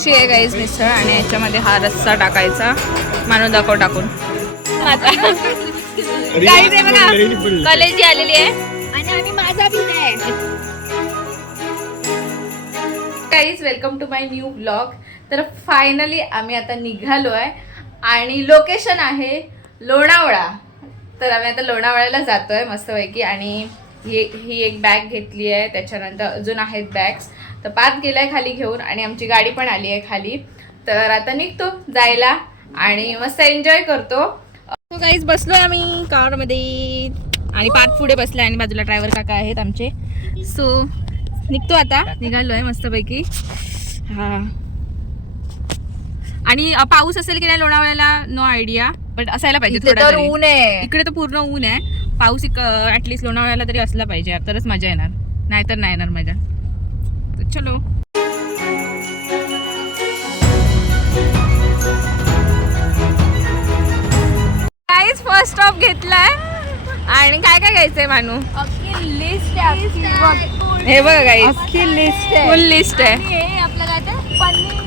अशी आहे गाईज मिसळ आणि याच्यामध्ये हा रस्सा टाकायचा. मानू दाखव टाकून. गाईज आहे बघा, कलेजी आलेली आहे आणि आम्ही माझा बी आहे. Guys welcome to my new blog. तर फायनली आम्ही आता निघालो आहे आणि लोकेशन आहे लोणावळा. तर आम्ही आता लोणावळ्याला जातोय मस्तपैकी. आणि ही एक बॅग घेतली आहे, त्याच्यानंतर अजून आहेत बॅग्स. तर पार्थ गेलाय खाली घेऊन आणि आमची गाडी पण आली आहे खाली. तर आता निघतो जायला आणि मस्त एन्जॉय करतो. सो गाईज बसलोय आम्ही कारमध्ये आणि पार्थ पुढे बसलाय आणि बाजूला ड्रायव्हर काका आहेत आमचे. सो निघतो आता, निघालोय मस्तपैकी. हा आणि पाऊस असेल की नाही लोणावळ्याला नो आयडिया, बट असायला पाहिजे. थोडं ऊन आहे इकडे, तर पूर्ण ऊन आहे. पाऊस ऍटलीस्ट लोणावळ्याला तरी असला पाहिजे, तरच मजा येणार, नाहीतर नाही येणार मजा. तर चलो. काहीच फर्स्ट स्टॉप घेतलाय आणि काय काय घ्यायचंय मानू? अख्खी लिस्ट आहे. हे बघा गाईस, अख्खी लिस्ट आहे, फुल लिस्ट आहे. हे आपलं काय ते पनीर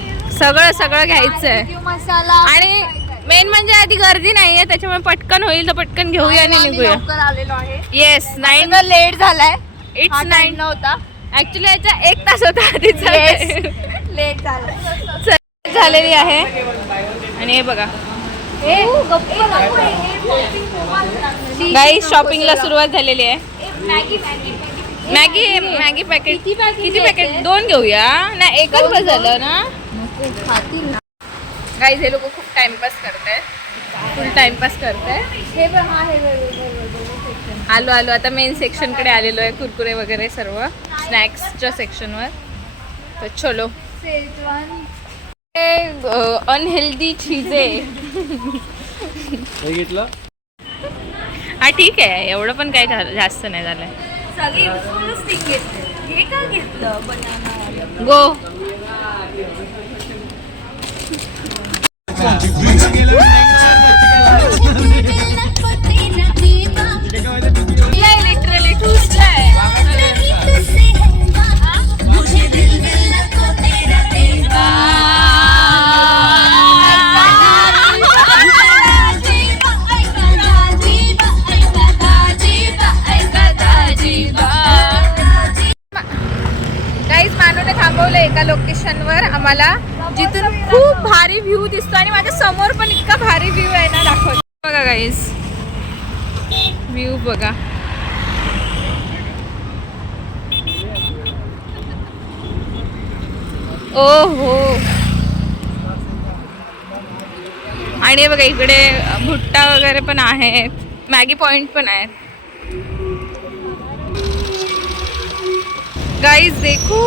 सगळं घ्यायचंय. मसाला आणि मेन म्हणजे आधी गर्दी नाहीये, त्याच्यामुळे पटकन होईल तर पटकन घेऊया आणि निघूया. लवकर आलेलो आहे. येस, 9 लेट झालाय. इट्स 9 नव्हता ऍक्च्युली. याचा 1 तास होता आधीचा. लेट झाला. झालेली आहे आणि हे बघा गाईस, शॉपिंगला सुरुवात झालेली आहे. मॅगी पॅकेट किती पॅकेट? 2 घेऊया ना, एकच बस झालं ना. गाईस हे लोक खूप टाइमपास करतायत, फुल टाइमपास करतायत. आलो आता मेन सेक्शन कडे आलेलो आहे. कुरकुरे वगैरे सर्व स्नॅक्सच्या सेक्शनवर. तर चलो. अनहेल्दी चीजे हा ठीक आहे, एवढं पण काही जास्त नाही झालंय. गो लिटरली ठुसलाय. मानूने थांबवलं एका लोकेशनवर आम्हाला, जिथून खूप भारी व्ह्यू दिसतो आणि माझ्या समोर पण इतका भारी व्ह्यू आहे ना. दाखवतो बघा गाईस, व्ह्यू बघा. ओ हो. आणि बघा इकडे भुट्टा वगैरे पण आहेत, मॅगी पॉइंट पण आहेत. गाईज देखो.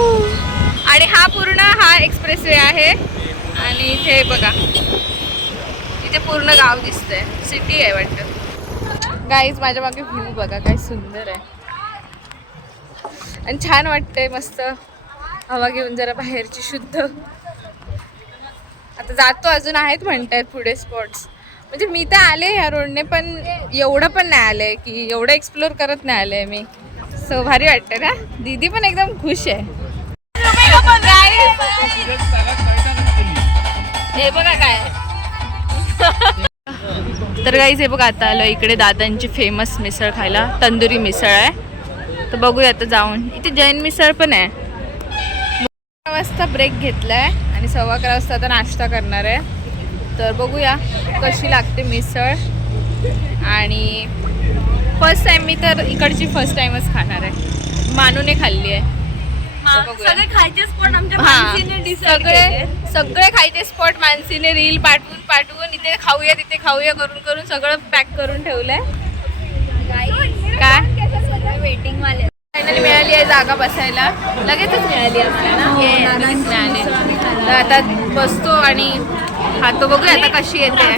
आणि हा पूर्ण एक्सप्रेसवे आहे आणि इथे बघा, इथे पूर्ण गाव दिसतंय, सिटी आहे वाटतं. गाईज माझ्या मागे व्ह्यू बघा, काय सुंदर आहे आणि छान वाटतंय. मस्त हवा घेऊन जरा बाहेरची शुद्ध. आता जातो, अजून आहेत म्हणतायत पुढे स्पॉट्स. म्हणजे मी तर आले ह्या रोडने, पण एवढं पण नाही आलंय की एवढं एक्सप्लोर करत नाही आलंय मी. सो भारी वाटतं ना. दीदी पण एकदम खुश आहे. हे बघा काय. तर गाईज हे बघा, आता आलं इकडे दादांची फेमस मिसळ खायला. तंदुरी मिसळ आहे, तर बघूया आता जाऊन. इथे जैन मिसळ पण आहे. 11 वाजता ब्रेक घेतलाय आणि 11:15 वाजता आता नाश्ता करणार आहे. तर बघूया कशी लागते मिसळ. आणि फर्स्ट टाइम, मी तर इकडची फर्स्ट टाइमच खाणार आहे. मानूने खाल्ली आहे. सगळे खायचे स्पॉट आमच्या सगळे खायचे स्पॉट मानसीने रील पाठवून इथे खाऊया तिथे खाऊया करून सगळं पॅक करून ठेवलंय. काय वेटिंग वाले. फायनली मिळाली आहे जागा बसायला. लगेचच मिळाली आम्हाला ना. मिळाली. तर आता बसतो आणि खातो. बघूया आता कशी येते.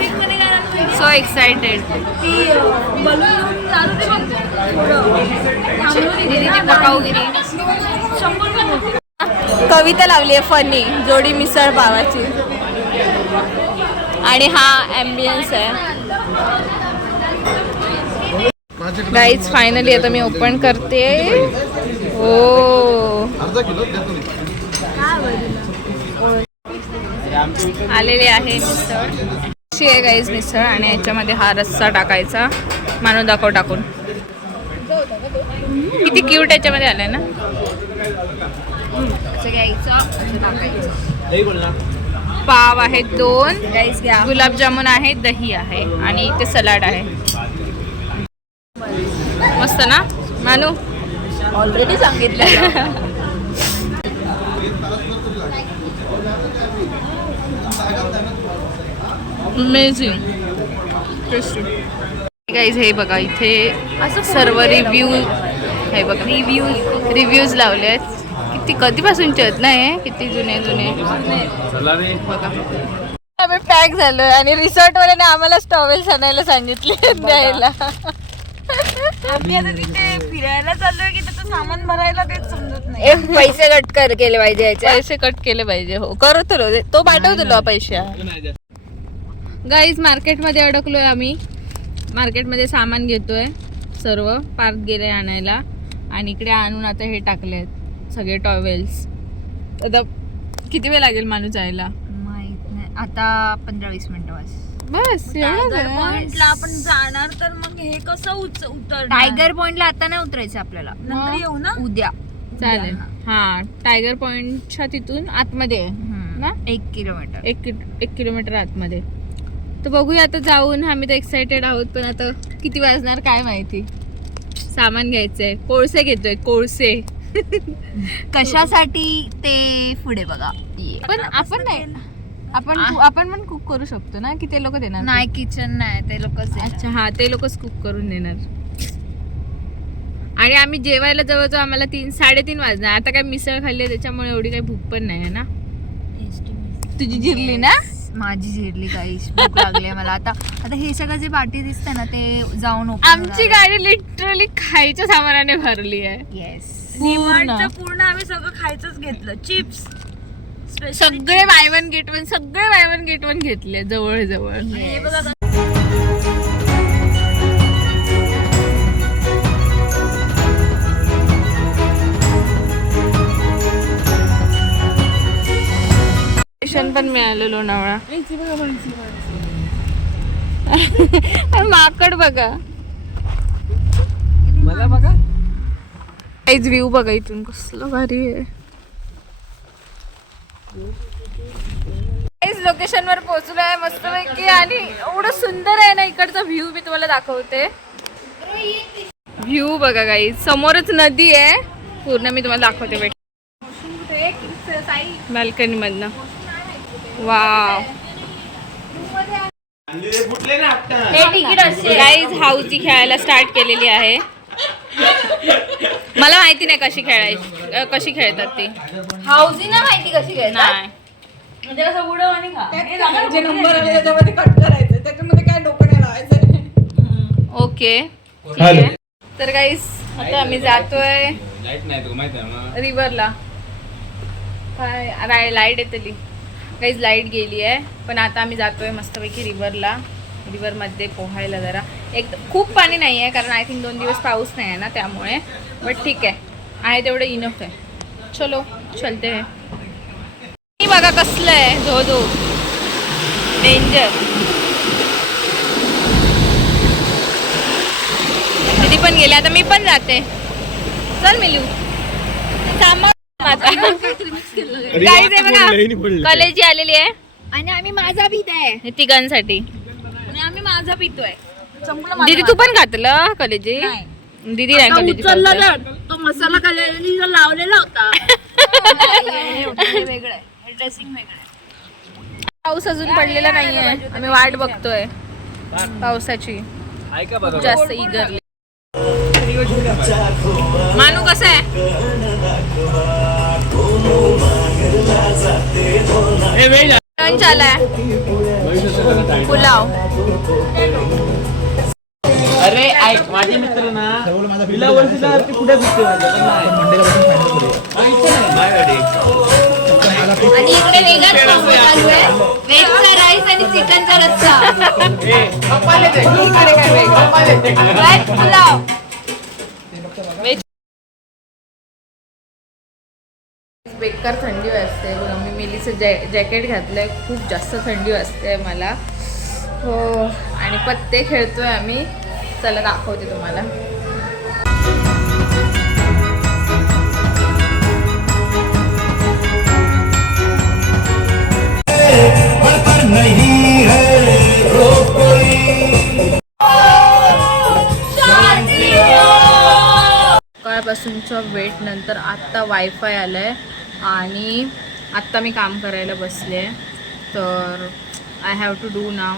So excited. कविता लावली आहे फनी, जोडी मिसळ पावाची. आणि हा ॲम्बियन्स आहे. गाईज फायनली आता मी ओपन करते. हो आलेली आहे मिसळ. अशी आहे गाईज मिसळ आणि याच्यामध्ये हा रस्सा टाकायचा. मानू दाखव टाकून. किती क्यूट याच्यामध्ये आलाय ना. असं घ्यायचं, असं टाकायचं. पाव आहेत 2, गुलाबजामुन आहे, दही आहे आणि इथे सलाड आहे. मस्त ना मानू. ऑलरेडी सांगितलं. Amazing tasty guys. हे बघा इथे सर्व रिव्ह्यू हे बघा. रिव्ह्यूज लावले आहेत. किती कधीपासूनचे आहेत ना हे. किती जुने बघा. आम्ही पॅक झालोय आणि रिसॉर्ट वाल्याने आम्हाला टॉवेल्स आणायला सांगितले द्यायला. आम्ही आता तिथे फिरायला चाललोय की त्याचं सामान भरायला तेच समजत नाही. पैसे कट केले पाहिजे. पैसे कट केले पाहिजे. हो करतो तो पाठवतो तुला पैसे. गाईज मार्केटमध्ये अडकलोय आम्ही. मार्केटमध्ये सामान घेतोय. सर्व पार्क गेले आणायला आणि इकडे आणून आता हे टाकले सगळे टॉवेल्स. आता किती वेळ लागेल माणूस जायला माहित नाही. आता 15-20 मिनिटं बस. पॉइंटला आपण जाणार तर मग हे कसं उतर. टायगर पॉइंटला आता नाही उतरायचं आपल्याला. नंतर येऊ ना उद्या. चालेल. हा टायगर पॉइंटच्या तिथून आतमध्ये ना 1 किलोमीटर. 1 किलोमीटर आतमध्ये. तर बघूया आता जाऊन. आम्ही तर एक्सायटेड आहोत पण आता किती वाजणार काय माहिती. सामान घ्यायचंय. कोळसे घेतोय कोळसे. कशासाठी ते पुढे बघा. पण आपण नाही. आपण पण कुक करू शकतो ना. की ते लोक देणार. नाही किचन नाही ते लोकच. अच्छा हा ते लोकच कुक करून देणार. आणि आम्ही जेवायला जवळजवळ आम्हाला 3-3:30 वाजणार. आता काय मिसळ खाल्ली त्याच्यामुळे एवढी काही भूक पण नाही आहे ना. तुझी जिरली ना. माझी झेडली काही भूक लागली मला. आता हे सगळं जे बाटी दिसतंय ना ते जाऊन आमची गाडी लिटरली खायच्या सामानाने भरली आहे. येस. पूर्ण आम्ही सगळं खायचंच घेतलं. चिप्स सगळे बाय वन गेट वन घेतले जवळ जवळ. हे बघा पण मिळालं लोणावळा. माकड बघा. मला बघा. व्ह्यू बघा इथून कसलं भारी आहे. लोकेशन वर पोहोचलो आहे मस्त पैकी आणि एवढं सुंदर आहे ना इकडचा व्ह्यू. मी तुम्हाला दाखवते. व्ह्यू बघा गाईज. समोरच नदी आहे पूर्ण. मी तुम्हाला दाखवते बाल्कनी मधनं. वाव. गाईज हाऊसची खेळायला स्टार्ट केलेली आहे. मला माहिती नाही कशी खेळतात ती. हाऊसी ना माहिती कशी घ्यायची. नाही म्हणजे असं उडव आणि खा. जे नंबर आले त्याच्यामध्ये कट करायचं. त्याच्यामध्ये काय डोकं नाही लावायचं. ओके ठीक आहे. तर गाईज आता आम्ही जातोय रिव्हरला. काय लाईट येतली गाईज. लाईट गेली आहे पण आता आम्ही जातोय मस्तपैकी रिव्हरला. रिव्हरमध्ये पोहायला जरा खूप पाणी नाही आहे कारण आय थिंक 2 दिवस पाऊस नाही आहे ना त्यामुळे. बट ठीक आहे तेवढं इनफ आहे. चलो चलते है. बघा कसलं आहे धो डेंजर. दीदी पण गेले. आता मी पण जाते. चल मिलू सामान माझा. गाईज आहे बघा कॉलेजी आलेली आहे आणि आम्ही माझा पित आहे. तिघांसाठी. आणि आम्ही माझा पितोय. दीदी तू पण घातलं कॉलेजी. दीदी नाही कॉलेजी. तो मसाला कलेजीला लावलेला होता. वेगळं आहे. ड्रेसिंग वेगळं आहे. पाऊस अजून पडलेला नाहीये. आम्ही वाट बघतोय पावसाची खूप जास्त इगरली. मानू कसं आहे. लंच आलाय. पुलाव. अरे ऐक माझे मित्र ना तिला वर्षीला ती पुढे बसते आणि इकडे वेगळाच कॉम्बो चालू आहे. व्हेजचा राईस आणि चिकनचा रस्सा. व्हेज पुलाव. बेकार थंडी वाजते बघा. मी मेलीचं जॅकेट घातलंय, खूप जास्त थंडी वाजते मला. हो, आणि पत्ते खेळतोय आम्ही. चला दाखवते तुम्हाला. सकाळपासूनच्या वेट नंतर आत्ता वायफाय आलाय आणि आत्ता मी काम करायला बसले. तर आय हॅव टू डू नाव.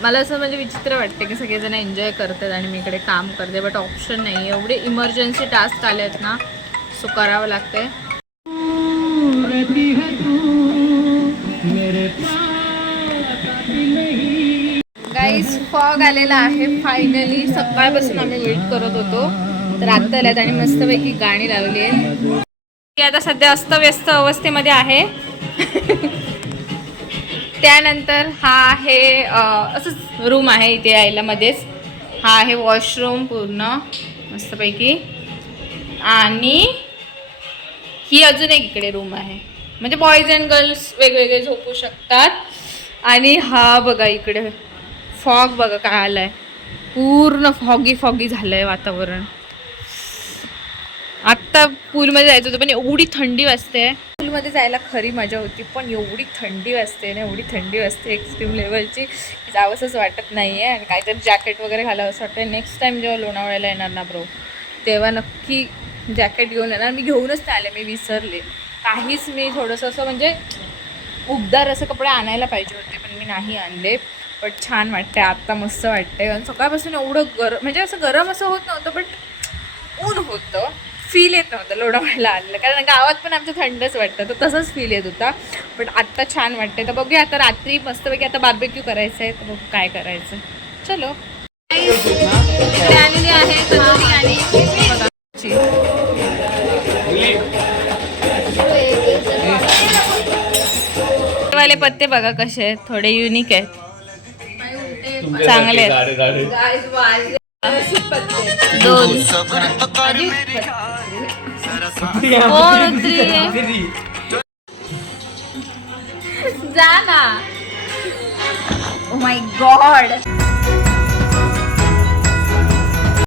मला असं म्हणजे विचित्र वाटते की सगळेजण एन्जॉय करतात आणि मी इकडे काम करते, बट ऑप्शन नाही. एवढे इमर्जन्सी टास्क आले आहेत ना, सो करावं लागते. गाईज फॉग आलेला आहे फायनली. सकाळपासून आम्ही वेट करत होतो, तर आत्ता आल्यात आणि मस्तपैकी गाणी लावली आहे. ती आता सध्या अस्तव्यस्त अवस्थेमध्ये आहे. त्यानंतर हा आहे असंच रूम आहे इथे यायला मध्येच. हा आहे वॉशरूम पूर्ण मस्तपैकी. आणि ही अजून एक इकडे रूम आहे, म्हणजे बॉईज अँड गर्ल्स वेगवेगळे झोपू शकतात. आणि हा बघा इकडे फॉग बघा काय आलाय, पूर्ण फॉगी झालंय वातावरण. आत्ता पूलमध्ये जायचं होतं पण एवढी थंडी वाजते. पूलमध्ये जायला खरी मजा होती, पण एवढी थंडी वाजते ना, एवढी थंडी वाजते एक्स्ट्रीम लेवलची, जावंसंच वाटत नाही आहे. आणि काहीतरी जॅकेट वगैरे घालावं असं वाटतं. नेक्स्ट टाईम जेव्हा लोणावळ्याला येणार ना ब्रो, तेव्हा नक्की जॅकेट घेऊन येणार. मी घेऊनच नाही आले, मी विसरले काहीच. मी थोडंसं असं म्हणजे उबदार असं कपडे आणायला पाहिजे होते, पण मी नाही आणले. बट छान वाटते आत्ता, मस्त वाटते. आणि सकाळपासून एवढं गरम, म्हणजे असं गरम असं होत नव्हतं, बट ऊन होतं, फील येत नव्हतं लोणावळ्याला आलेलं. कारण गावात पण आमचं थंडच वाटतं, तर तसंच फील येत होता. पण आत्ता छान वाटते. तर बघूया आता रात्री मस्तपैकी आता बार्बेक्यू करायचं आहे, तर बघू काय करायचं. चलो आलेली आहे कचोरी आणि वाले पत्ते बघा कसे आहेत, थोडे युनिक आहेत, चांगले आहेत. दोन जा ना. Oh my God.